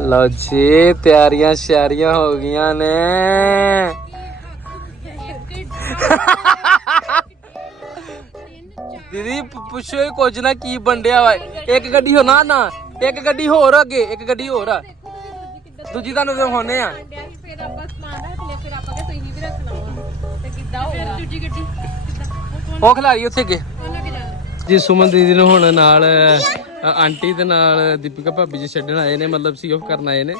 ਲਓ ਜੀ ਤਿਆਰੀਆਂ ਸ਼ਿਆਰੀਆਂ ਹੋ ਗਈਆਂ ਨੇ। ਦੀਦੀ ਪੁੱਛੋ ਇਹ ਕੁਝ ਨਾ ਕੀ ਬੰਡਿਆ ਵਾ। ਇੱਕ ਗੱਡੀ ਹੋ ਨਾ ਨਾ ਇੱਕ ਗੱਡੀ ਹੋਰ ਅੱਗੇ ਇੱਕ ਗੱਡੀ ਹੋਰ ਆ। ਦੂਜੀ ਤੁਹਾਨੂੰ ਦਿਖਾਉਣੇ ਆ। ਫਿਰ ਆਪਾਂ ਸਮਾਨ ਰੱਖ ਲਿਆ ਫਿਰ ਆਪਾਂ ਕਿ ਤੁਸੀਂ ਵੀ ਰੱਖਣਾ ਵਾ ਤੇ ਕਿੱਦਾਂ ਹੋਊਗਾ? ਦੂਜੀ ਗੱਡੀ ਉਹ ਖਿਲਾਰੀ ਉੱਥੇ ਅੱਗੇ। ਜੀ ਸੁਮਨ ਦੀਦੀ ਨੂੰ ਹੁਣ ਨਾਲ ਆਂਟੀ ਤੇ ਨਾਲ ਦੀਪਿਕਾ ਭਾਬੀ ਜੀ ਛੱਡਣ ਆਏ ਨੇ, ਮਤਲਬ ਸੀ ਆਫ ਕਰਨ ਆਏ ਨੇ।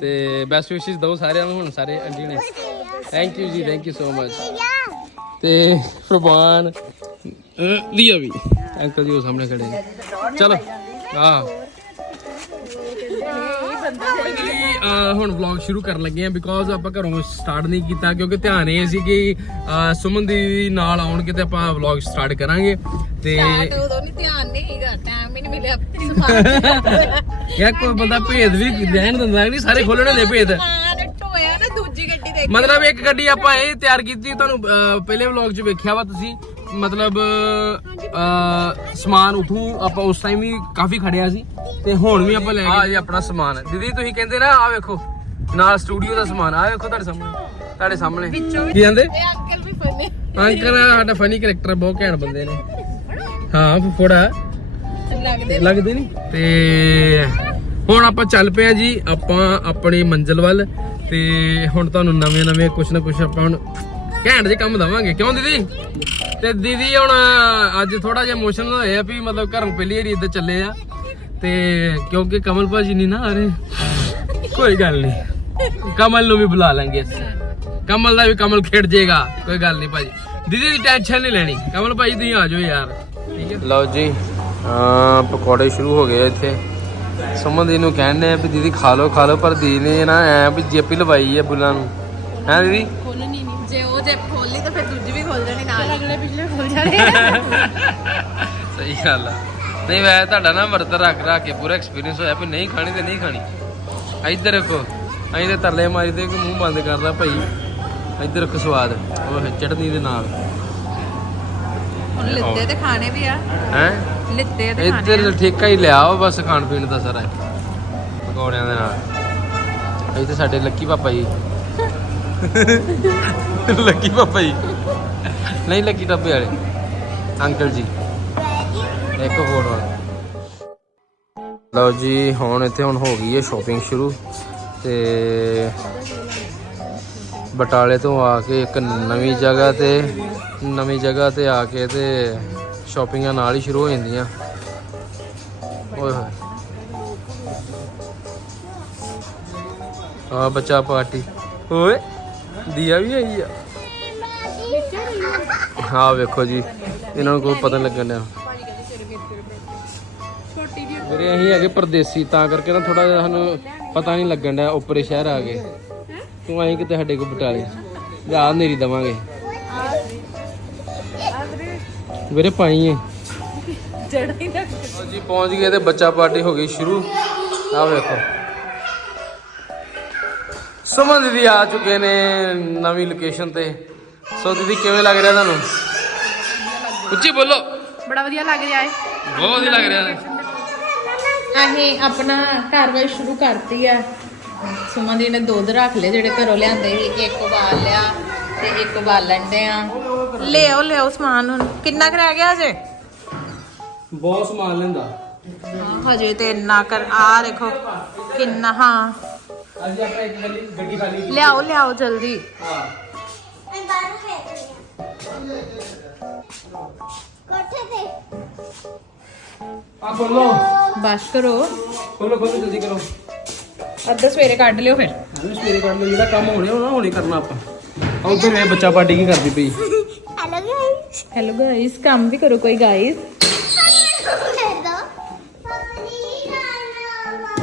ਤੇ ਬੈਸਟ ਵਿਸ਼ੇਸ ਦੋ ਸਾਰਿਆਂ ਨੂੰ ਹੁਣ ਸਾਰੇ ਆਂਟੀ ਨੇ। ਥੈਂਕ ਯੂ ਜੀ ਥੈਂਕ ਯੂ ਸੋ ਮਚ ਤੇ ਫਰਮਾਨ ਲੀਆ ਵੀ। ਅੰਕਲ ਜੀ ਉਹ ਸਾਹਮਣੇ ਖੜੇ ਨੇ। ਚਲੋ, ਆਹ। ਹੁਣ ਵਲੌਗ ਸ਼ੁਰੂ ਕਰਨ ਲੱਗੇ ਆ ਬਿਕੋਜ਼ ਆਪਾਂ ਘਰੋਂ ਸਟਾਰਟ ਨਹੀਂ ਕੀਤਾ ਕਿਉਂਕਿ ਧਿਆਨ ਇਹ ਸੀ ਕਿ ਸੁਮਨ ਦੀ ਨਾਲ ਆਉਣਗੇ ਤੇ ਆਪਾਂ ਵਲੌਗ ਸਟਾਰਟ ਕਰਾਂਗੇ ਤੇ ਉਦੋਂ ਨਹੀਂ ਧਿਆਨ ਨਹੀਂ ਹੈਗਾ ਟਾਈਮ ਹੀ ਨਹੀਂ ਮਿਲਿਆ ਯਾਰ ਕੋਈ ਬੰਦਾ ਭੇਦ ਵੀ ਰਹਿਣ ਦਿੰਦਾ ਨਹੀਂ ਸਾਰੇ ਖੋਲਣੇ ਦੇ ਭੇਦ। ਸਮਾਨ ਢੋਇਆ ਨਾ ਦੂਜੀ ਗੱਡੀ ਦੇ ਮਤਲਬ ਇੱਕ ਗੱਡੀ ਆਪਾਂ ਇਹ ਤਿਆਰ ਕੀਤੀ ਤੁਹਾਨੂੰ ਅਹ, ਪਹਿਲੇ ਵਲੌਗ 'ਚ ਵੇਖਿਆ ਵਾ ਤੁਸੀਂ ਮਤਲਬ ਸਮਾਨ ਉਠੂ ਆਪਾਂ ਉਸ ਟਾਈਮ ਵੀ ਕਾਫੀ ਖੜਿਆ ਸੀ ਤੇ ਹੁਣ ਵੀ ਆਪਾਂ ਲੈ ਕੇ ਆ ਜੀ ਆਪਣਾ ਸਮਾਨ ਦੀਦੀ ਤੁਸੀਂ ਕਹਿੰਦੇ ਨਾ ਆ ਵੇਖੋ ਨਾਲ ਸਟੂਡੀਓ ਦਾ ਸਮਾਨ ਆ ਵੇਖੋ ਤੁਹਾਡੇ ਸਾਹਮਣੇ ਤੁਹਾਡੇ ਸਾਹਮਣੇ। ਕੀ ਕਹਿੰਦੇ? ਇਹ ਅੰਕਲ ਵੀ ਫਨੇ ਅੰਕਲ ਸਾਡਾ ਫਨੀ ਕੈਰੈਕਟਰ ਬਹੁਤ ਘੈਂਟ ਬੰਦੇ ਨੇ। ਹਾਂ ਫੁੱਫੜਾ ਲੱਗਦੇ ਲੱਗਦੇ ਨਹੀਂ ਤੇ ਹੁਣ ਆਪਾਂ ਚੱਲ ਪਏ ਆ ਜੀ ਆਪਾਂ ਆਪਣੀ ਮੰਜ਼ਿਲ ਵੱਲ ਤੇ ਹੁਣ ਤੁਹਾਨੂੰ ਨਵੇਂ ਨਵੇਂ ਕੁਛ ਨਾ ਕੁਛ ਆਪਾਂ ਹੁਣ ਘੈਂਟ ਜੇ ਕੰਮ ਦਵਾਂਗੇ। ਕਿਉਂ ਦੀਦੀ? ਤੇ ਦੀਦੀ ਹੁਣ ਅੱਜ ਥੋੜਾ ਜਿਹਾ ਇਮੋਸ਼ਨਲ ਹੋਏ ਆ ਵੀ ਮਤਲਬ ਘਰੋਂ ਪਹਿਲੀ ਵਾਰੀ ਇੱਧਰ ਚੱਲੇ ਆ। ਤੇ ਕਿਉਂਕਿ ਕਮਲ ਭਾਜੀ ਨਹੀਂ ਨਾ ਆ ਰਹੇ। ਕੋਈ ਗੱਲ ਨਹੀਂ ਕਮਲ ਨੂੰ ਵੀ ਬੁਲਾ ਲਾਂਗੇ ਅਸੀਂ। ਕਮਲ ਦਾ ਵੀ ਕਮਲ ਖੇਡ ਜਾਏਗਾ ਕੋਈ ਗੱਲ ਨਹੀਂ ਭਾਜੀ। ਦੀਦੀ ਦੀ ਟੈਨਸ਼ਨ ਨਹੀਂ ਲੈਣੀ। ਕਮਲ ਭਾਜੀ ਤੁਸੀਂ ਆ ਜਾਓ ਯਾਰ। ਠੀਕ ਹੈ? ਲਓ ਜੀ ਆ ਪਕੌੜੇ ਸ਼ੁਰੂ ਹੋ ਗਏ ਇੱਥੇ। ਸੁਮਨ ਦੀ ਨੂੰ ਕਹਿੰਦੇ ਆ ਵੀ ਦੀਦੀ ਖਾ ਲਓ ਖਾ ਲਓ ਪਰ ਦੀਦੀ ਨੇ ਨਾ ਐ ਵੀ ਜੇਪੀ ਲਵਾਈ ਹੈ ਬੁੱਲਾਂ ਨੂੰ। ਹੈ ਦੀਦੀ? ਜੇ ਉਹ ਜੇ ਖੋਲੀ ਤਾਂ ਫਿਰ ਦੂਜੀ ਵੀ ਖੋਲ ਜਾਣੀ ਨਾਲ ਅਗਲੇ ਪਿਛਲੇ ਖੋਲ ਜਾਣੇ। ਸਹੀ ਗੱਲ ਆ। ਨਹੀਂ ਵੈਸੇ ਤੁਹਾਡਾ ਨਾ ਵਰਤ ਰੱਖ ਰੱਖ ਕੇ ਪੂਰਾ ਐਕਸਪੀਰੀਅੰਸ ਹੋਇਆ ਵੀ ਨਹੀਂ ਖਾਣੀ ਤੇ ਨਹੀਂ ਖਾਣੀ। ਇੱਧਰ ਰੱਖੋ ਅਸੀਂ ਤੇ ਤਰਲੇ ਮਾਰੀਦੇ ਕਿ ਮੂੰਹ ਬੰਦ ਕਰਦਾ ਭਾਈ। ਇੱਧਰ ਰੱਖੋ ਸਵਾਦ ਉਹ ਚਟਨੀ ਦੇ ਨਾਲ। ਹੁਣ ਲਿੱਤੇ ਤੇ ਖਾਣੇ ਵੀ ਆ। ਹੈ? ਲਿੱਤੇ ਤੇ ਖਾਣੇ ਇੱਧਰ ਠੇਕਾ ਹੀ ਲਿਆਓ ਬਸ ਖਾਣ ਪੀਣ ਦਾ ਸਾਰਾ। ਪਕੌੜਿਆਂ ਦੇ ਨਾਲ। ਇਹ ਤੇ ਸਾਡੇ ਲੱਕੀ ਪਾਪਾ ਜੀ। ਲੱਕੀ ਪਾਪਾ ਜੀ। ਨਹੀਂ ਲੱਕੀ ਟੱਬੇ ਵਾਲੇ। ਅੰਕਲ ਜੀ। ਇੱਕ ਫੋਟੋ ਲਓ ਜੀ, ਹੁਣ ਇੱਥੇ ਹੁਣ ਹੋ ਗਈ ਹੈ ਸ਼ਾਪਿੰਗ ਸ਼ੁਰੂ। ਤੇ ਬਟਾਲੇ ਤੋਂ ਆ ਕੇ ਇੱਕ ਨਵੀਂ ਜਗ੍ਹਾ ਤੇ, ਨਵੀਂ ਜਗ੍ਹਾ ਤੇ ਆ ਕੇ ਤੇ ਸ਼ਾਪਿੰਗਾਂ ਨਾਲ ਹੀ ਸ਼ੁਰੂ ਹੋ ਜਾਂਦੀਆਂ। ਓਏ ਹੋਏ। ਆ ਬੱਚਾ ਪਾਰਟੀ। ਓਏ। ਦੀਆ ਵੀ ਆਈ ਆ। ਹਾਂ ਵੇਖੋ ਜੀ, ਇਹਨਾਂ ਨੂੰ ਕੋਈ ਪਤਾ ਨਹੀਂ ਲੱਗਣ ਡਿਆ। ਵੀਰੇ, ਅਸੀਂ ਹੈਗੇ ਪਰਦੇਸੀ, ਤਾਂ ਕਰਕੇ ਨਾ ਥੋੜਾ ਜਿਹਾ ਸਾਨੂੰ ਪਤਾ ਨਹੀਂ ਲੱਗਣ ਡਿਆ, ਉੱਪਰੇ ਸ਼ਹਿਰ ਆ ਗਏ। ਤੂੰ ਆਈ ਕਿਤੇ ਸਾਡੇ ਕੋਲ ਬਟਾਲੇ। ਜਾ ਨੇਰੀ ਦਵਾਂਗੇ। ਵੀਰੇ, ਪਾਈ ਏ। ਜੜੀ ਦਾ ਲਓ ਜੀ, ਪਹੁੰਚ ਗਏ ਤੇ ਬੱਚਾ ਪਾਰਟੀ ਹੋ ਗਈ ਸ਼ੁਰੂ। ਆ ਵੇਖੋ। ਸੁਮਨ ਦੀਦੀ ਆ ਚੁੱਕੇ ਨੇ ਨਵੀਂ ਲੋਕੇਸ਼ਨ ਤੇ। ਸੋ ਦੀਦੀ ਕਿਵੇਂ ਲੱਗ ਰਿਹਾ ਤੁਹਾਨੂੰ? ਉੱਚੀ ਬੋਲੋ। ਬੜਾ ਵਧੀਆ ਲੱਗ ਰਿਹਾ ਹੈ ਬਹੁਤ ਵਧੀਆ ਲੱਗ ਰਿਹਾ ਅਸੀਂ ਆਪਣਾ ਕਾਰਵਾਈ ਸ਼ੁਰੂ ਕਰਤੀ ਆ। ਸੁਮਨ ਦੀ ਨੇ ਦੁੱਧ ਰੱਖ ਲਏ ਜਿਹੜੇ ਘਰੋਂ ਲਿਆਂਦੇ ਸੀ। ਇੱਕ ਉਬਾਲ ਲਿਆ ਤੇ ਇੱਕ ਉਬਾਲਣ ਦੇ ਆ। ਲਿਆਓ ਲਿਆਓ ਸਮਾਨ ਹੁਣ। ਕਿੰਨਾ ਕੁ ਰਹਿ ਗਿਆ ਹਜੇ? ਬਹੁਤ ਸਮਾਨ ਲੈਂਦਾ। ਹਾਂ ਹਜੇ ਤੇ ਇੰਨਾ ਕਰ ਆ ਦੇਖੋ ਕਿੰਨਾ ਹਾਂ। ਅੱਜ ਆਪਾਂ ਇੱਕ ਗੱਡੀ ਗੱਡੀ ਖਾਲੀ ਲਿਆਓ ਲਿਆਓ ਜਲਦੀ। ਹਾਂ। ਕੋਠੇ ਤੇ। ਆ ਖੋਲੋ। ਬਸ ਕਰੋ। ਖੋਲੋ ਖੋਲੋ ਜਲਦੀ ਕਰੋ। ਅੱਧਾ ਸਵੇਰੇ ਕੱਢ ਲਿਓ ਫਿਰ। ਐਵੇਂ ਸਵੇਰੇ ਕਰ ਲਓ ਜਿਹੜਾ ਕੰਮ ਹੋਣੇ ਹੋਣਾ ਹੁਣੇ ਕਰਨਾ ਆਪਾਂ। ਆ ਉਧਰ ਇਹ ਬੱਚਾ ਪਾਰਟੀ ਕੀ ਕਰਦੀ ਪਈ। ਹੈਲੋ ਗਾਇਸ ਹੈਲੋ ਗਾਇਸ ਕੰਮ ਵੀ ਕਰੋ ਕੋਈ ਗਾਇਸ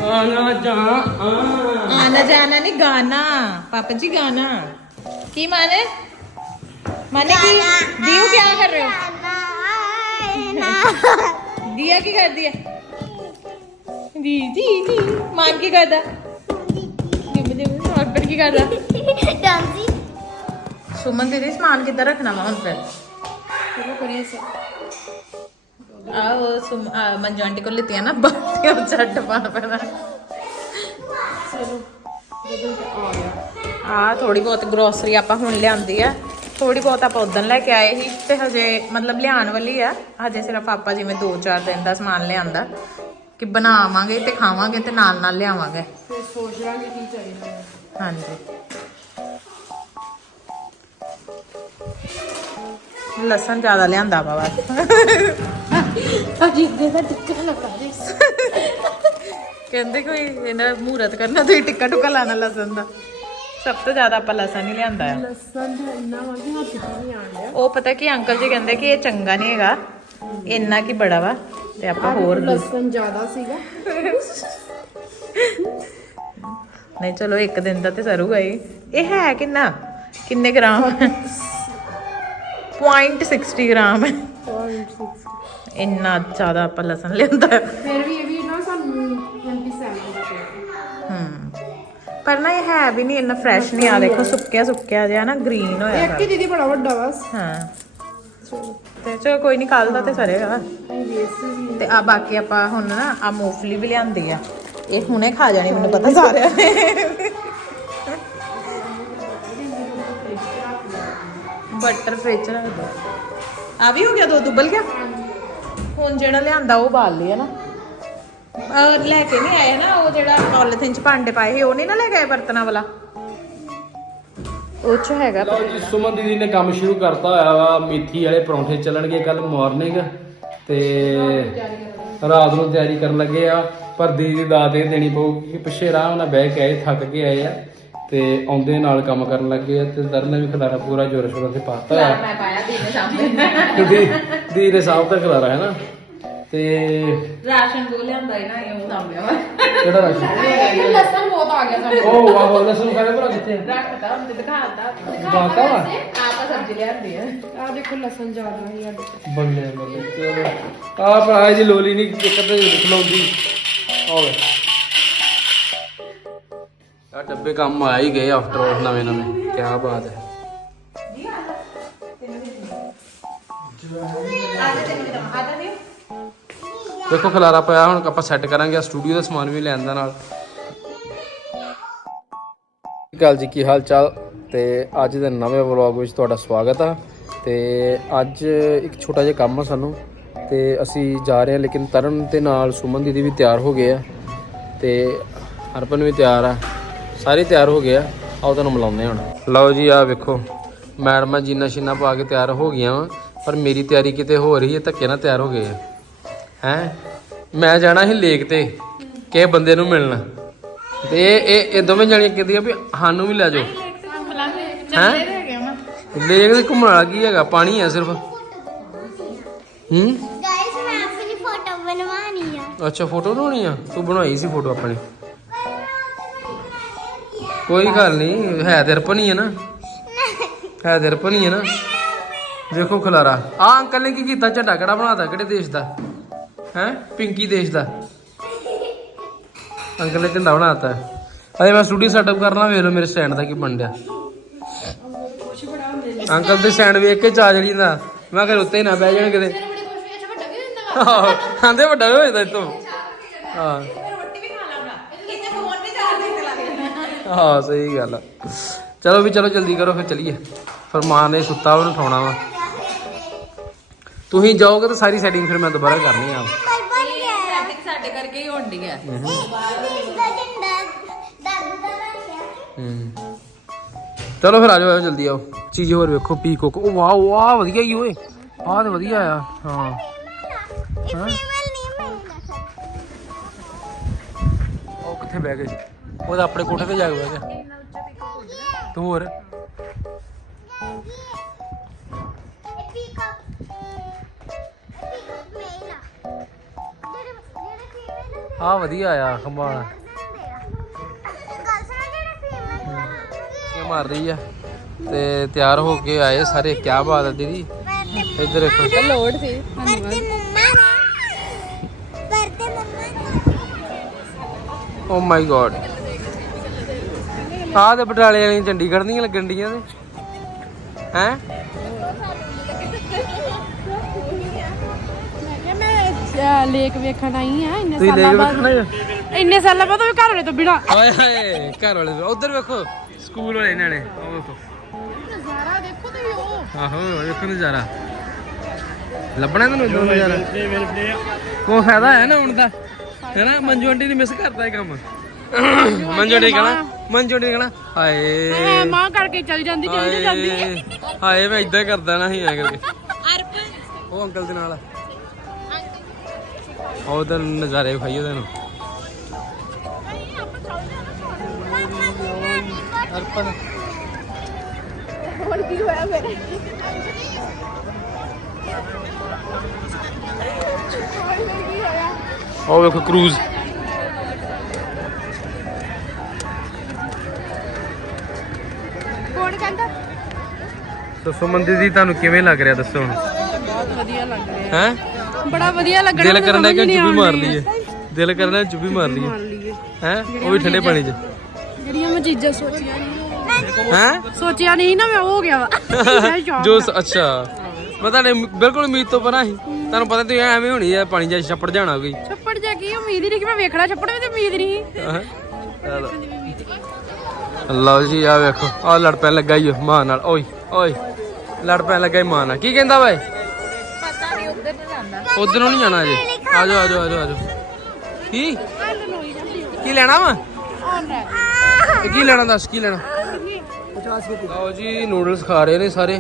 आना जा आना आना जाना नहीं गाना। पापा जी गाना। की माने? माने की? दियो क्या कर रहे हो? दिया की कर दिया? दी दी दी मान की कर दा। और पर की कर दा। सुमन दीदी सामान किधर रखना मैं उन पर चलो करिए ਆ ਮੰਜੂ ਆਂਟੀ ਕੋਲ ਲਿੱਤੀਆਂ ਨਾ ਬਾਤੀਆਂ ਥੋੜੀ ਬਹੁਤ ਗਰੋਸਰੀ ਆਪਾਂ ਹੁਣ ਲਿਆਂਦੀ ਆ। ਥੋੜੀ ਬਹੁਤ ਆਪਾਂ ਉਦੋਂ ਲੈ ਕੇ ਆਏ ਸੀ ਤੇ ਹਜੇ ਮਤਲਬ ਲਿਆਉਣ ਵਾਲੀ ਆ। ਹਜੇ ਸਿਰਫ ਆਪਾਂ ਜਿਵੇਂ 2-4 ਦਿਨ ਦਾ ਸਮਾਨ ਲਿਆਂਦਾ। ਕਿ ਬਣਾਵਾਂਗੇ ਤੇ ਖਾਵਾਂਗੇ ਤੇ ਨਾਲ ਨਾਲ ਲਿਆਵਾਂਗੇ। ਹਾਂਜੀ। ਲਸਣ ਜ਼ਿਆਦਾ ਲਿਆਂਦਾ ਵਾ ਬਸ। ਅਜੀਬ ਦੇ ਦਾ ਟਿੱਕਾ ਲਗਾ ਦੇ ਕਹਿੰਦੇ ਕੋਈ ਇਹਨਾਂ ਮੂਰਤ ਕਰਨਾ ਤੁਸੀਂ ਟਿੱਕਾ ਟੁੱਕਾ ਲਾਣਾ ਲਸਣ ਦਾ। ਸਭ ਤੋਂ ਜ਼ਿਆਦਾ ਆਪਾਂ ਲਸਣ ਹੀ ਲਿਆਂਦਾ ਲਸਣ ਦਾ ਇੰਨਾ ਹੱਥ ਨਹੀਂ ਡਿਆ। ਉਹ ਪਤਾ ਕੀ ਅੰਕਲ ਜੀ ਕਹਿੰਦੇ ਕਿ ਇਹ ਚੰਗਾ ਨਹੀਂ ਹੈਗਾ ਇੰਨਾ ਕੀ ਬੜਾ ਵਾ ਤੇ ਆਪਾਂ ਹੋਰ ਲਸਣ ਜ਼ਿਆਦਾ ਸੀਗਾ। ਨਹੀਂ ਚਲੋ ਇੱਕ ਦਿਨ ਦਾ ਤੇ ਸਰੂਗਾ ਹੀ। ਇਹ ਹੈ ਕਿੰਨਾ? ਕਿੰਨੇ ਗ੍ਰਾਮ? 0.60 ਗ੍ਰਾਮ ਹੈ 0.6 ਇੰਨਾ ਜ਼ਿਆਦਾ ਆਪਾਂ ਲਸਣ ਲਿਆਂਦਾ ਹੈ। ਫਿਰ ਵੀ ਇਹ ਵੀ ਨਾ ਸਾਨੂੰ 27 ਦਾ ਪਿਆ ਹਮ। ਪਰ ਨਾ ਇਹ ਹੈ ਵੀ ਨਹੀਂ ਇੰਨਾ ਫਰੈਸ਼ ਨਹੀਂ ਆ ਦੇਖੋ ਸੁੱਕਿਆ ਸੁੱਕਿਆ ਜਿਹਾ ਨਾ ਗ੍ਰੀਨ ਹੋਇਆ ਇੱਕ ਹੀ ਦੀਦੀ ਬੜਾ ਵੱਡਾ ਬਸ ਹਾਂ। ਤੇ ਚਲੋ ਕੋਈ ਨਹੀਂ ਕੱਲ ਦਾ ਤੇ ਸਰੇਗਾ ਤੇ ਆ ਬਾਕੀ ਆਪਾਂ ਹੁਣ ਨਾ ਆ ਮੂੰਗਫਲੀ ਵੀ ਲਿਆਂਦੀ ਆ। ਇਹ ਹੁਣੇ ਖਾ ਜਾਣੀ ਮੈਨੂੰ ਪਤਾ ਸਾਰਿਆਂ ਨੇ। ਬਟਰ ਫ੍ਰਿਜ ਰੱਖ ਦੋ ਆ ਵੀ ਹੋ ਗਿਆ ਦੋ ਦੁੱਬਲ ਗਿਆ? ਹੁਣ ਜਿਹੜਾ ਲਿਆਂਦਾ ਉਹ ਬਾਲ ਲਿਆ ਨਾ। ਲੈ ਕੇ ਨਹੀਂ ਆਏ ਨਾ ਉਹ ਜਿਹੜਾ ਪੋਲੀਥੀਨ ਚ ਭਾਂਡੇ ਪਾਏ ਸੀ ਉਹ ਨਹੀਂ ਨਾ ਲੈ ਆਏ ਬਰਤਨਾਂ ਵਾਲਾ? ਉਹ ਚ ਹੈਗਾ ਲਓ ਜੀ ਸੁਮਨ ਦੀਦੀ ਨੇ ਕੰਮ ਸ਼ੁਰੂ ਕਰਤਾ ਹੋਇਆ ਵਾ ਮੇਥੀ ਵਾਲੇ ਪਰੌਂਠੇ ਚੱਲਣਗੇ ਕੱਲ ਮਾਰਨਿੰਗ ਤੇ ਰਾਤ ਨੂੰ ਤਿਆਰੀ ਕਰਨ ਲੱਗੇ ਆ ਪਰ ਦੀਦੀ ਦੀ ਦਾਤ ਇਹ ਦੇਣੀ ਪਊਗੀ ਕਿ ਪਿੱਛੇ ਆਰਾਮ ਨਾਲ ਬਹਿ ਕੇ ਆਏ ਥੱਕ ਕੇ ਆਏ ਆ। ਤੇ ਆਉਂਦੇ ਨਾਲ ਕੰਮ ਕਰਨ ਲੱਗੇ ਆ ਤੇ ਦਰਨ ਨੇ ਵੀ ਖਿਲਾਰਾ ਪੂਰਾ ਜੋਰ ਸ਼ੋਰ ਤੇ ਪਾਤਾ ਆ। ਮੈਂ ਪਾਇਆ ਦੀਨੇ ਸਾਹਮਣੇ ਦੀ ਦੀ ਦੇ ਸਾਹਬ ਤੱਕ ਖਿਲਾਰਾ ਹੈ ਨਾ? ਤੇ ਰਾਸ਼ਨ ਦੋ ਲਿਆਂਦਾ ਹੈ ਨਾ ਇਹ ਉਹ ਸਾਹਮਣੇ ਵਾ ਕਿਹੜਾ ਰਾਸ਼ਨ? ਲਸਣ ਬਹੁਤ ਆ ਗਿਆ ਸਾਡੇ ਉਹ ਵਾਹ ਲਸਣ ਖਾਣੇ ਭਰਾ ਕਿੱਥੇ ਰੱਖਦਾ ਹੁਣ ਤੇ ਦਿਖਾਤਾ। ਵਾ? ਆਪਾਂ ਸਬਜ਼ੀ ਲਿਆਂਦੀ ਆ। ਆ ਦੇਖੋ ਲਸਣ ਜ਼ਿਆਦਾ ਹੀ ਕੋਲ। ਬੱਲੇ ਬੱਲੇ ਚਲੋ। ਆ ਭਰਾ ਜੀ ਲੋਲੀ ਨਹੀਂ ਇੱਕ ਤੇ ਖਲਾਉਂਦੀ ਆਵੇ ਆ ਡੱਬੇ ਕੰਮ ਆ ਹੀ ਗਏ ਆਫਟਰ ਆਲ ਨਵੇਂ ਨਵੇਂ। ਕੀ ਬਾਤ ਹੈ। ਦੇਖੋ ਖਲਾਰਾ ਪਿਆ ਹੁਣ ਆਪਾਂ ਸੈੱਟ ਕਰਾਂਗੇ ਸਟੂਡੀਓ ਦਾ ਸਮਾਨ ਵੀ ਲੈਣ ਦਾ ਨਾਲ। ਸਤਿ ਸ਼੍ਰੀ ਅਕਾਲ ਜੀ, ਕੀ ਹਾਲ ਚਾਲ? ਤੇ ਅੱਜ ਦੇ ਨਵੇਂ ਵਲੌਗ ਵਿੱਚ ਤੁਹਾਡਾ ਸਵਾਗਤ ਆ। ਤੇ ਅੱਜ ਇੱਕ ਛੋਟਾ ਜਿਹਾ ਕੰਮ ਆ ਸਾਨੂੰ। ਤੇ ਅਸੀਂ ਜਾ ਰਹੇ ਹਾਂ, ਲੇਕਿਨ ਤਰਨ ਤੇ ਨਾਲ ਸੁਮਨ ਦੀਦੀ ਵੀ ਤਿਆਰ ਹੋ ਗਏ ਆ। ਤੇ ਹਰਪਨ ਵੀ ਤਿਆਰ ਆ। ਸਾਰੇ ਤਿਆਰ ਹੋ ਗਏ ਆ ਆਓ ਤੁਹਾਨੂੰ ਮਿਲਾਉਂਦੇ ਹਾਂ ਹੁਣ। ਲਓ ਜੀ ਆ ਵੇਖੋ। ਮੈਡਮਾਂ ਜੀਨਾ ਸ਼ੀਨਾ ਪਾ ਕੇ ਤਿਆਰ ਹੋ ਗਈਆਂ ਵਾ ਪਰ ਮੇਰੀ ਤਿਆਰੀ ਕਿਤੇ ਹੋ ਰਹੀ ਹੈ ਧੱਕੇ ਨਾਲ ਤਿਆਰ ਹੋ ਗਏ ਆ। ਹੈ? ਮੈਂ ਜਾਣਾ ਸੀ ਲੇਕ ਤੇ ਕਿਸੇ ਬੰਦੇ ਨੂੰ ਮਿਲਣ। ਤੇ ਇਹ ਇਹ ਇਹ ਦੋਵੇਂ ਜਣੀਆਂ ਕਹਿੰਦੀਆਂ ਵੀ ਸਾਨੂੰ ਵੀ ਲੈ ਜਾਓ। ਹੈ? ਲੇਕ ਦੇ ਘੁੰਮਣ ਵਾਲਾ ਕੀ ਹੈਗਾ? ਪਾਣੀ ਹੈ ਸਿਰਫ। ਹੂੰ? ਗਾਇਸ ਮੈਂ ਆਪਣੀ ਫੋਟੋ ਬਣਵਾਣੀ ਆ। ਅੱਛਾ ਫੋਟੋ ਬਣਾਉਣੀ ਆ? ਤੂੰ ਬਣਾਈ ਸੀ ਫੋਟੋ ਆਪਣੀ। ਕੋਈ ਗੱਲ ਨਹੀਂ ਹੈ ਤੇ ਅਰਪਣ ਹੀ ਹੈ ਨਾ? ਹੈ ਤੇ ਅਰਪਣ ਹੀ ਹੈ ਨਾ? ਵੇਖੋ ਖਲਾਰਾ। ਆ ਅੰਕਲ ਨੇ ਕੀ ਕੀਤਾ? ਝੰਡਾ ਕਿਹੜਾ ਬਣਾਤਾ? ਕਿਹੜੇ ਦੇਸ਼ ਦਾ? ਹੈ? ਪਿੰਕੀ ਦੇਸ਼ ਦਾ। ਅੰਕਲ ਨੇ ਝੰਡਾ ਬਣਾਤਾ। ਅਜੇ ਮੈਂ ਸਟੂਡੀਓ ਸੈਟਅਪ ਕਰਨਾ ਵੇਖ ਲਓ ਮੇਰੇ ਸਟੈਂਡ ਦਾ ਕੀ ਬਣ ਰਿਹਾ। ਅੰਕਲ ਦੇ ਸਟੈਂਡ ਵੇਖ ਕੇ ਚਾ ਜੜੀ ਦਾ। ਮੈਂ ਕਿਹਾ ਉੱਤੇ ਨਾ ਬਹਿ ਜਾਣ ਕਿਤੇ। ਆਹੋ, ਆਂਦੇ ਵੱਡਾ ਹੋ ਜਾਂਦਾ ਇਤੋਂ ਹਾਂ ਰੋਟੀ ਵੀ ਖਾ ਲਾਂਗਾ ਇੱਥੇ ਫੋਨ ਵੀ ਚਾਰਜ ਤੇ ਲੱਗ ਹਾਂ ਸਹੀ ਗੱਲ ਆ। ਚਲੋ ਵੀ ਚਲੋ ਜਲਦੀ ਕਰੋ ਫਿਰ ਚਲੀਏ। ਫਰਮਾਨ ਨੇ ਸੁੱਤਾ ਉਹਨੂੰ ਉਠਾਉਣਾ ਵਾ। ਤੁਸੀਂ ਜਾਓਗੇ ਤਾਂ ਸਾਰੀ ਸੈਟਿੰਗ ਫਿਰ ਮੈਂ ਦੁਬਾਰਾ ਕਰਨੀ ਆ। ਸੈਟਿੰਗ ਸਾਡੇ ਕਰਕੇ ਹੀ। ਹੋਣ ਦੀ ਹੈ ਹੂੰ ਚਲੋ ਫਿਰ ਆ ਜਾਓ ਆਓ ਜਲਦੀ ਆਓ। ਚੀਜ਼ ਹੋਰ ਵੇਖੋ ਪੀਕੋਕ ਉਹ ਵਾਹ ਵਾਹ ਵਧੀਆ ਹੀ ਓਏ। ਆਹ ਤੇ ਵਧੀਆ ਆ। ਹਾਂ। ਇਹ ਫੀਮੇਲ ਨਹੀਂ ਮੈਂ ਉਹ ਕਿੱਥੇ ਬਹਿ ਗਏ? ਉਹ ਤਾਂ ਆਪਣੇ ਕੋਠੇ ਤੇ ਜਾ ਕੇ ਬਹਿ ਗਿਆ ਤੂੰ ਹੋਰ? ਆ ਵਧੀਆ ਆ ਫੀਮੇਲ ਇਹ ਮਾਰ ਰਹੀ ਆ। ਤੇ ਤਿਆਰ ਹੋ ਕੇ ਆਏ ਸਾਰੇ ਕੀ ਬਾਤ ਹੈ ਦੀਦੀ। ਇੱਧਰ ਦੇਖੋ। ਲੋੜ ਸੀ। ਪਰਦੇ ਮੰਮਾ ਨੇ। ਪਰਦੇ ਮੰਮਾ ਨੇ। ਓ ਮਾਈ ਗॉड ਆਹ ਤੇ ਬਟਾਲੇ ਵਾਲੀਆਂ ਚੰਡੀਗੜ੍ਹ ਦੀਆਂ ਲੱਗਣ ਡੀਆਂ ਨੇ। ਹੈ? ਲੇਕ ਵੇਖਣ ਆਈ ਆ ਇੰਨੇ ਤੁਸੀਂ ਲੈ ਸਾਲਾਂ ਬਾਅਦ ਵੇਖਣਾ ਇੰਨੇ ਸਾਲਾਂ ਬਾਅਦ ਉਹ ਘਰ ਵਾਲੇ ਤੋਂ ਬਿਨਾ। ਓਏ ਹਾਏ ਘਰ ਵਾਲੇ ਉਧਰ ਵੇਖੋ। ਸਕੂਲ ਵਾਲੇ ਇਹਨਾਂ ਨੇ। ਉਹ ਵੇਖੋ। ਨਜ਼ਾਰਾ ਦੇਖੋ ਤੁਸੀਂ ਉਹ। ਆਹੋ ਵੇਖੋ ਨਜ਼ਾਰਾ। ਲੱਭਣਾ ਤੈਨੂੰ ਇਦਾਂ ਨਜ਼ਾਰਾ। ਕੋਈ ਫਾਇਦਾ ਹੈ ਨਾ ਹੁਣ ਦਾ? ਹੈਨਾ ਮੰਜੂ ਆਂਟੀ ਨੇ ਮਿਸ ਕਰਤਾ ਇਹ ਕੰਮ। ਮੰਜੂ ਆਂਟੀ ਕਹਣਾ ਮੰਜੂ ਆਂਟੀ ਕਹਣਾ ਹਾਏ। ਮੈਂ ਮਾਂ ਕਰਕੇ ਚੱਲ ਜਾਂਦੀ ਚੱਲ ਜਾਂਦੀ। ਹਾਏ ਹਾਏ ਮੈਂ ਇਦਾਂ ਕਰਦਾ ਨਾ ਸੀ ਐ ਕਰਕੇ। ਉਹ ਅੰਕਲ ਦੇ ਨਾਲ। ਉਹ ਤਾਂ ਨਜ਼ਾਰੇ ਵਿਖਾਈਓ ਤੈਨੂੰ। ਅਰਪਨ। ਉਹ ਵੇਖੋ ਕਰੂਜ਼। ਦੱਸੋ ਮੰਦੀ ਜੀ ਤੁਹਾਨੂੰ ਕਿਵੇਂ ਲੱਗ ਰਿਹਾ? ਦੱਸੋ ਹੁਣ। ਬਹੁਤ ਵਧੀਆ ਲੱਗ ਰਿਹਾ। ਹੈ? ਬੜਾ ਵਧੀਆ ਲੱਗਣਾ ਦਿਲ ਕਰਨ ਦਾ ਕਿ ਸਮਝ ਨਹੀਂ ਚੁੱਪੀ ਮਾਰ ਆਉਣੀ ਲਈਏ? ਦਿਲ ਕਰਦਾ ਚੁੱਪੀ ਮਾਰ ਲਈਏ। ਮਾਰ ਲਈਏ। ਹੈ? ਉਹ ਵੀ ਠੰਡੇ ਪਾਣੀ 'ਚ। ਜਿਹੜੀਆਂ ਮੈਂ ਚੀਜ਼ਾਂ ਸੋਚੀਆਂ ਨਹੀਂ ਹੈ? ਸੋਚਿਆ ਨਹੀਂ ਨਾ ਮੈਂ ਹੋ ਗਿਆ। ਵਾ ਮੈਂ ਸ਼ੌਕ ਜੋ ਸ- ਅੱਛਾ। ਮੈਂ ਤੁਹਾਡੇ ਬਿਲਕੁਲ ਉਮੀਦ ਤੋਂ ਪਰਾਂ ਸੀ। ਤੁਹਾਨੂੰ ਪਤਾ ਤੁਸੀਂ ਐਵੇਂ ਹੋਣੀ ਹੈ ਪਾਣੀ ਜਾਂ ਛੱਪੜ ਜਾਣਾ ਕੋਈ। ਛੱਪੜ ਜਾ ਕੀ ਉਮੀਦ ਹੀ ਨਹੀਂ ਕਿ ਮੈਂ ਵੇਖਣਾ ਛੱਪੜ ਵੀ ਤੇ ਉਮੀਦ ਨਹੀਂ। ਹੈਂ? ਚਲੋ। ਲਓ ਜੀ ਆ ਵੇਖੋ ਆ ਲੜ ਪੈਣ ਲੱਗਾ ਓ ਮਾਂ ਨਾਲ। ਓਏ ਓਏ ਲੜ ਪੈਣ ਲੱਗਾ ਈ ਮਾਂ ਨਾਲ। ਕੀ ਕਹਿੰਦਾ ਵੇ ਪਤਾ ਨਹੀਂ ਉੱਧਰ ਨੂੰ ਜਾਂਦਾ ਉਧਰ ਨੂੰ ਨਹੀਂ ਜਾਣਾ ਅਜੇ। ਆ ਜਾਓ ਆ ਜਾਓ ਆ ਜਾਓ ਆ ਜਾਓ। ਕੀ? ਕੀ ਲੈਣਾ ਵਾ? ਤੇ ਕੀ ਲੈਣਾ ਦੱਸ ਕੀ ਲੈਣਾ? ਲਓ ਜੀ ਨੂਡਲਸ ਖਾ ਰਹੇ ਨੇ ਸਾਰੇ।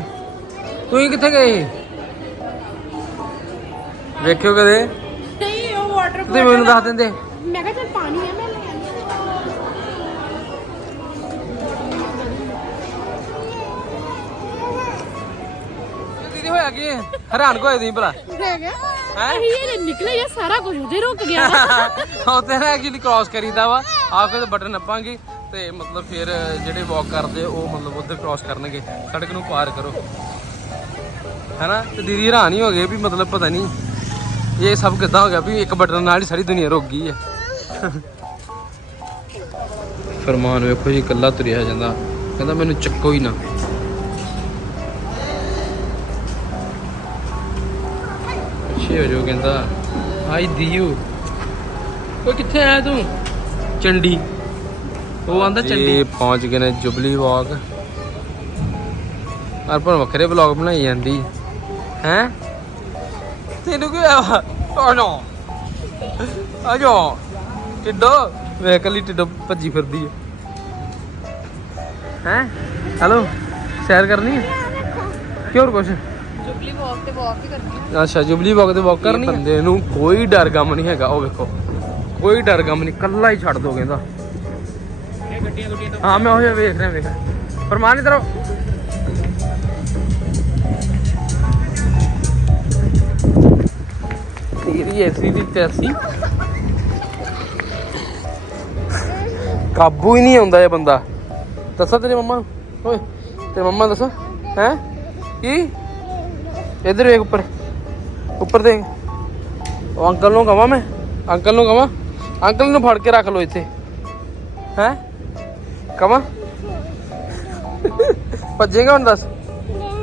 ਤੁਸੀਂ ਕਿੱਥੇ ਗਏ ਵੇਖਿਓ ਕਦੇ। ਨਹੀਂ ਉਹ ਵਾਟਰ ਤੁਸੀਂ ਮੈਨੂੰ ਦੱਸ ਦਿੰਦੇ। ਮੈਂ ਕਿਹਾ ਚੱਲ ਪਾਣੀ ਹੈ ਮੈਂ ਦੀਦੀ ਹੋਇਆ ਕੀ? ਹੈ? ਹੈਰਾਨ ਕੋਏ ਤੁਸੀਂ ਭਲਾ? ਮੈਂ ਕਿਹਾ ਹੈ ਇਹ ਨਿਕਲੇ ਯਾ ਸਾਰਾ ਕੁਝ ਉਹਦੇ ਰੁਕ ਗਿਆ ਉੱਥੇ ਨਾ ਐਕਚੁਅਲੀ ਕ੍ਰਾਸ ਕਰੀਦਾ ਵਾ ਆ ਕੇ ਬਟਨ ਨੱਪਾਂਗੇ ਤੇ ਮਤਲਬ ਫਿਰ ਜਿਹੜੇ ਵਾਕ ਕਰਦੇ ਉਹ ਮਤਲਬ ਉਧਰ ਕ੍ਰਾਸ ਕਰਨਗੇ। ਸੜਕ ਨੂੰ ਪਾਰ ਕਰੋ। ਹੈਨਾ? ਤੇ ਦੀਦੀ ਹੈਰਾਨ ਹੀ ਹੋ ਗਏ ਵੀ ਮਤਲਬ ਪਤਾ ਨਹੀਂ ਇਹ ਸਭ ਕਿੱਦਾਂ ਹੋ ਗਿਆ ਵੀ ਇੱਕ ਬਟਨ ਨਾਲ ਹੀ ਸਾਰੀ ਦੁਨੀਆ ਰੁਕ ਗਈ ਹੈ ਫਰਮਾਨ ਵੇਖੋ ਜੀ ਇਕੱਲਾ ਤੁਰਿਆ ਜਾਂਦਾ। ਕਹਿੰਦਾ ਮੈਨੂੰ ਚੱਕੋ ਹੀ ਨਾ। ਪਿੱਛੇ ਹੋ ਜੋ ਕਹਿੰਦਾ ਆਈ ਦੀਯੂ ਓਏ ਕਿੱਥੇ ਆਇਆ ਤੂੰ? ਚੰਡੀ। ਉਹ ਆਂਦਾ ਚੰਡੀ। ਪਹੁੰਚ ਗਏ ਨੇ ਜੁਬਲੀ ਵਾਕ ਅਰਪਨ ਵੱਖਰੇ ਵਲੌਗ ਬਣਾਈ ਜਾਂਦੀ। ਹੈ? ਤੈਨੂੰ ਕੀ ਆ ਜਾ ਆ ਜਾ ਟਿੱਡੋ ਵੇਖ ਲਈ ਟਿੱਡੋ ਭੱਜੀ ਫਿਰਦੀ ਹੈ ਹੈ? ਹੈਲੋ ਸੈਰ ਕਰਨੀ ਹੈ ਕਿ ਹੋਰ ਕੁਛ ਜੁਬਲੀ ਵਾਕ ਤੇ ਵਾਕ ਹੀ ਕਰਨੀ ਅੱਛਾ ਜੁਬਲੀ ਬਾਗ ਤੇ ਵਾਕ ਕਰਨੀ ਬੰਦੇ ਨੂੰ ਕੋਈ ਡਰ ਗਮ ਨਹੀਂ ਹੈਗਾ ਉਹ ਵੇਖੋ। ਕੋਈ ਡਰ ਗਮ ਨਹੀਂ ਕੱਲਾ ਹੀ ਛੱਡ ਦੋ ਕਹਿੰਦਾ ਹਾਂ ਮੈਂ ਉਹ ਵੇਖ ਰਿਹਾ ਵੇਖ ਰਿਹਾ। ਫਰਮਾਨ ਇਧਰ ਤੇਰੀ ਐਸੀ ਦੀ ਤੈਸੀ ਕਾਬੂ ਹੀ ਨਹੀਂ ਆਉਂਦਾ ਇਹ ਬੰਦਾ। ਦੱਸੋ ਤੇਰੀ ਮੰਮਾ ਨੂੰ? ਓਏ ਤੇਰੀ ਮੰਮਾ ਦੱਸੋ ਹੈ? ਕੀ? ਇਧਰ ਵੇਖ ਉੱਪਰ। ਉੱਪਰ ਦੇਖ। ਉਹ ਅੰਕਲ ਨੂੰ ਕਹਾਂ ਮੈਂ? ਅੰਕਲ ਨੂੰ ਕਹਾਂ ਅੰਕਲ ਨੂੰ ਫੜ ਕੇ ਰੱਖ ਲਓ ਇੱਥੇ। ਹੈ? ਕਹਾਂ ਭੱਜੇਗਾ ਹੁਣ ਦੱਸ?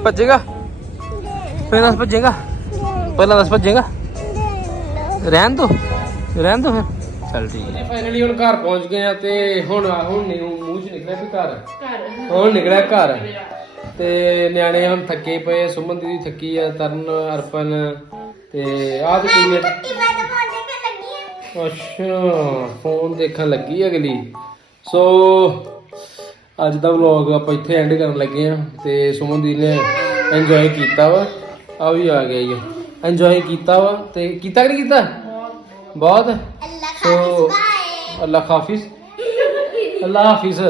ਭੱਜੇਗਾ? ਫਿਰ ਦੱਸ ਭੱਜੇਗਾ? ਪਹਿਲਾਂ ਦੱਸ ਭੱਜੇਗਾ? ਰਹਿਣ ਦੋ। ਰਹਿਣ ਦੋ ਫਿਰ। ਚੱਲ ਠੀਕ ਹੈ। ਫਾਈਨਲੀ ਹੁਣ ਘਰ ਪਹੁੰਚ ਗਏ ਆ ਤੇ ਹੁਣ ਹੁਣ ਮੂੰਹ ਚ ਨਿਕਲਿਆ ਵੀ ਘਰ। ਹੁਣ ਨਿਕਲਿਆ ਘਰ? ਤੇ ਨਿਆਣੇ ਹੁਣ ਥੱਕੇ ਪਏ ਸੁਮਨ ਦੀਦੀ ਥੱਕੀ ਆ ਤਰਨ ਅਰਪਨ ਤੇ ਆਹ ਤੇ ਕੀ ਹੈ ਕਿ ਮੈਂ ਤਾਂ ਫੋਨ ਦੇਖਣ ਲੱਗੀ ਆ। ਅੱਛਾ ਫੋਨ ਦੇਖਣ ਲੱਗੀ ਅਗਲੀ। ਸੋ ਅੱਜ ਦਾ ਵਲੌਗ ਆਪਾਂ ਇੱਥੇ ਐਂਡ ਕਰਨ ਲੱਗੇ ਆ ਤੇ ਸੁਮਨ ਦੀ ਨੇ ਇੰਜੋਏ ਕੀਤਾ ਵਾ। ਆ ਵੀ ਆ ਗਿਆ ਜੀ। ਇੰਜੋਏ ਕੀਤਾ ਵਾ ਤੇ ਕੀਤਾ ਕਿ ਨਹੀਂ ਕੀਤਾ? ਬਹੁਤ ਅੱਲਾ ਸੋ ਅੱਲਾ ਹਾਫਿਜ਼ ਅੱਲਾ ਹਾਫਿਜ਼।